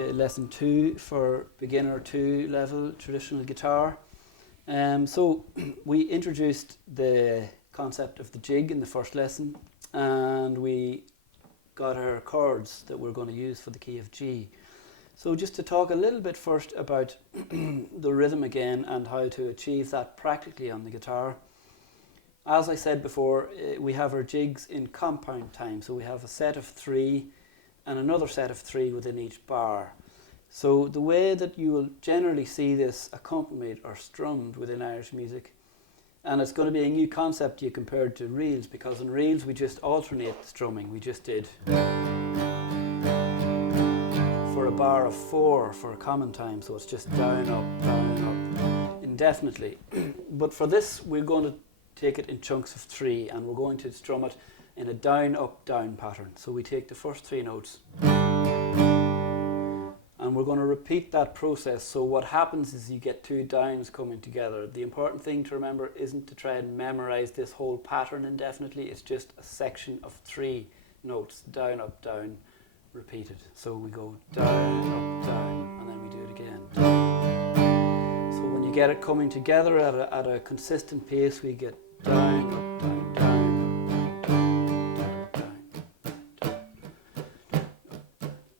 to lesson 2 for beginner 2 level traditional guitar. So we introduced the concept of the jig in the first lesson, and we got our chords that we're going to use for the key of G. So just to talk a little bit first about the rhythm again and how to achieve that practically on the guitar. As I said before, we have our jigs in compound time, so we have a set of 3 and another set of 3 within each bar. So the way that you will generally see this accompanied or strummed within Irish music, and it's going to be a new concept to you compared to reels, because in reels we just alternate the strumming. We just did for a bar of 4 for a common time, so it's just down, up, indefinitely. But for this we're going to take it in chunks of 3, and we're going to strum it in a down, up, down pattern. So we take the first 3 notes and we're going to repeat that process. So what happens is you get 2 downs coming together. The important thing to remember isn't to try and memorize this whole pattern indefinitely. It's just a section of 3 notes, down, up, down, repeated. So we go down, up, down, and then we do it again. So when you get it coming together at a consistent pace, we get down, up, down, down.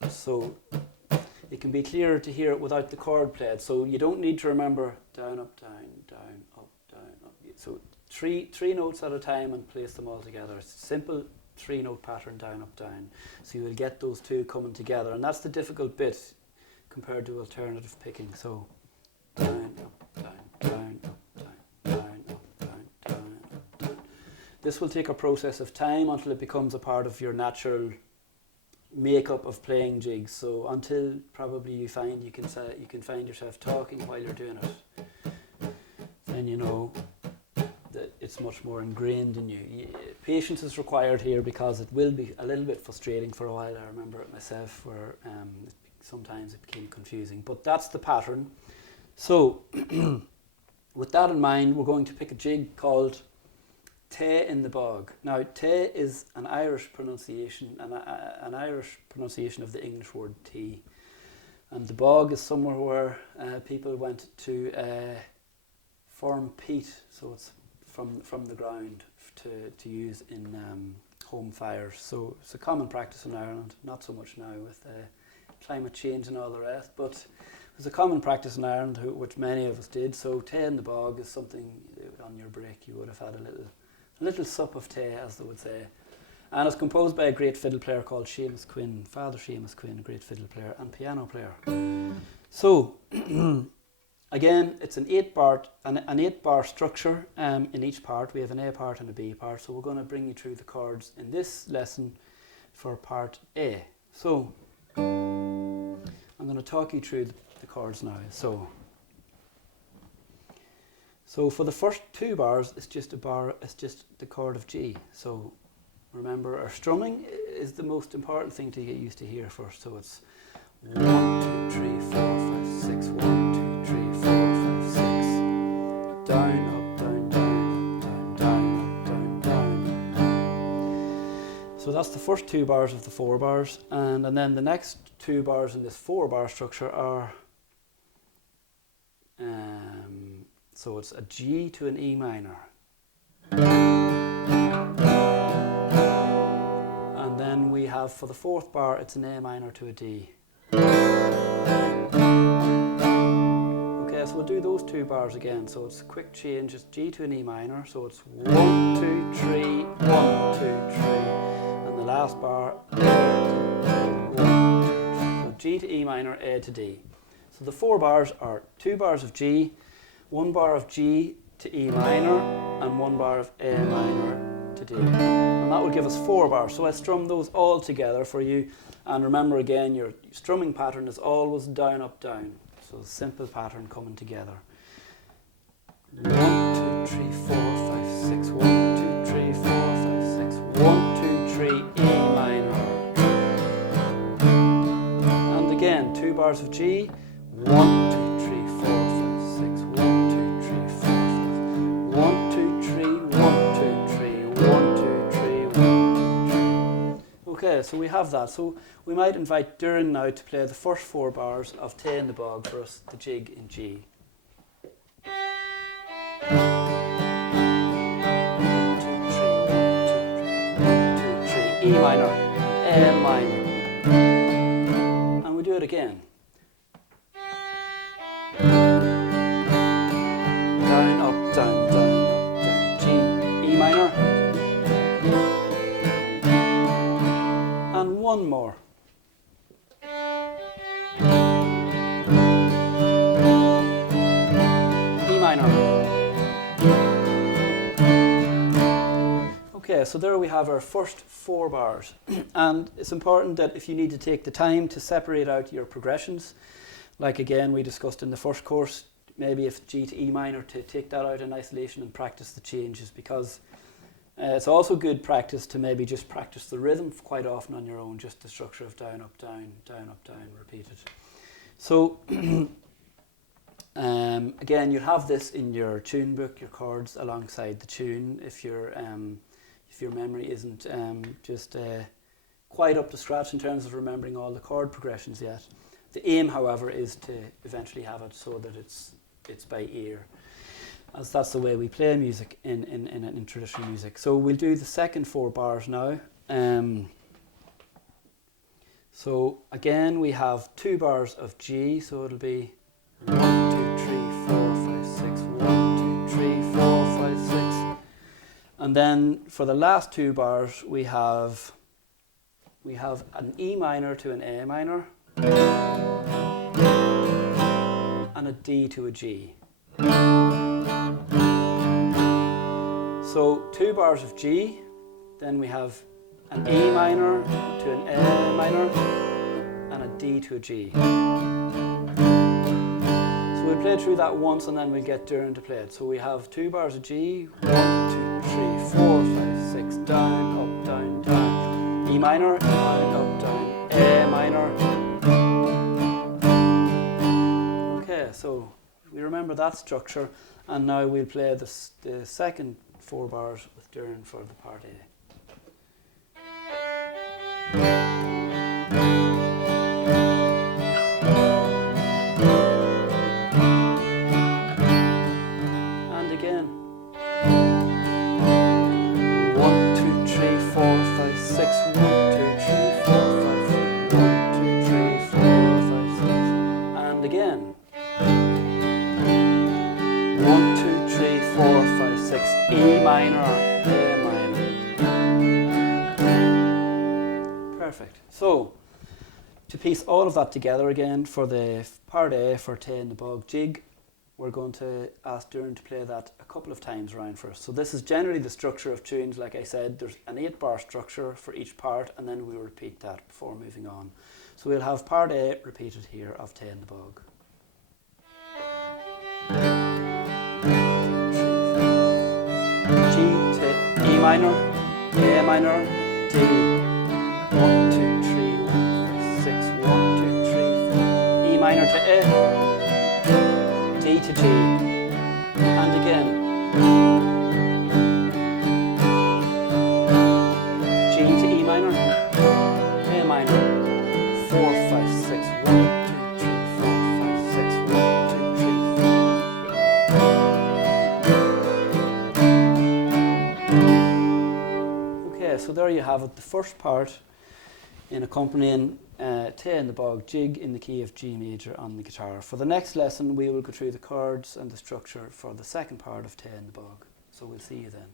So it can be clearer to hear it without the chord played. So you don't need to remember down, up, down, down, up, down, up. So three notes at a time and place them all together. It's a simple 3-note pattern, down, up, down. So you will get those 2 coming together, and that's the difficult bit compared to alternative picking. So down, up, down, down, up, down, down, up, down, down, up, down. This will take a process of time until it becomes a part of your natural makeup of playing jigs. So until probably you find you can find yourself talking while you're doing it, then you know that it's much more ingrained in you. Patience is required here, because it will be a little bit frustrating for a while. I remember it myself, where sometimes it became confusing, but that's the pattern. So with that in mind, we're going to pick a jig called Te in the Bog. Now, Te is an Irish pronunciation, an Irish pronunciation of the English word tea, and the bog is somewhere where people went to form peat, so it's from the ground to use in home fires. So it's a common practice in Ireland, not so much now with climate change and all the rest, but it was a common practice in Ireland, which many of us did. So Te in the Bog is something on your break you would have had a little sup of tea, as they would say. And it's composed by a great fiddle player called Seamus Quinn, Father Seamus Quinn, a great fiddle player and piano player. So, again, it's an 8-bar structure in each part. We have an A part and a B part, so we're going to bring you through the chords in this lesson for part A. So, I'm going to talk you through the chords now. So for the first 2 bars, it's just the chord of G. So remember, our strumming is the most important thing to get used to here first. So it's 1, 2, 3, 4, 5, 6, 1, 2, 3, 4, 5, 6. Down, up, down, down, up, down, down, up, down, down. So that's the first 2 bars of the 4 bars, and then the next 2 bars in this 4-bar structure are so it's a G to an E minor. And then we have, for the 4th bar, it's an A minor to a D. Okay, so we'll do those 2 bars again. So it's a quick change, it's G to an E minor. So it's 1, 2, 3, 1, 2, 3. And the last bar, 1, 2, 3. So G to E minor, A to D. So the 4 bars are 2 bars of G, 1 bar of G to E minor, and 1 bar of A minor to D. And that will give us 4 bars. So I strum those all together for you. And remember again, your strumming pattern is always down, up, down. So simple pattern coming together. 1, 2, 3, 4, 5, 6. 1, 2, 3, 4, 5, 6. 1, 2, 3, E minor. And again, 2 bars of G. 1, 2, 3, 4, 5, 6. 1, 2, 3, 4, 5. 1, 2, 3, 1, 2, 3, 1, 2, 3, 1, 2, 3. Okay, Okay, so we have that. So we might invite Doireann now to play the first 4 bars of Tay in the Bog for us, the jig in G. 1, 2, 3, 1, 2, 3, 1, 2, 3, E minor, A minor. And we do it again. Down, up, down, down, up, down. G, E minor. And one more. E minor. Okay, so there we have our first 4 bars. And it's important that if you need to take the time to separate out your progressions, like again we discussed in the first course, maybe if G to E minor, to take that out in isolation and practice the changes, because it's also good practice to maybe just practice the rhythm quite often on your own, just the structure of down, up, down, down, up, down, repeated. So again, you'll have this in your tune book, your chords alongside the tune, if your memory isn't just quite up to scratch in terms of remembering all the chord progressions yet. The aim, however, is to eventually have it so that it's by ear, as that's the way we play music in traditional music. So we'll do the second 4 bars now. So again, we have 2 bars of G, so it'll be 1, 2, 3, 4, 5, 6, 1, 2, 3, 4, 5, 6. And then for the last 2 bars, we have an E minor to an A minor, and a D to a G. So 2 bars of G, then we have an E minor to an A minor, and a D to a G. So we'll play through that once and then we'll get Doireann to play it. So we have 2 bars of G, 1, 2, 3, 4, 5, 6, down, up, down, down. E minor, down, up, down, A minor. Okay, so we remember that structure, and now we'll play the second 4 bars with Doireann for the part A. And again. 1, 2, 3, 4, 5, 6. 1, 2, 3, 4, 5, 6. 1, 2, 3, 4, 5, 6. And again. 1, 2, 3, 4, 5, 6. E minor, A minor. Perfect. So, to piece all of that together again for the part A for Tay in the Bog jig, we're going to ask Doireann to play that a couple of times around for us. So this is generally the structure of tunes. Like I said, there's an 8-bar structure for each part, and then we'll repeat that before moving on. So we'll have part A repeated here of Tay in the Bog. G to E minor, A minor, D. 1, 2, 3, 6, 1, 2, 3, 4. E minor to A, D to G, and again. G to E minor, A minor, 4, 5, 6, 1, 2, 3, 4, 5, 6, 1, 2, 3, 4. Okay, so there you have it, the first part in accompanying Tay in the Bog jig in the key of G major on the guitar. For the next lesson, we will go through the chords and the structure for the second part of Tay in the Bog. So we'll see you then.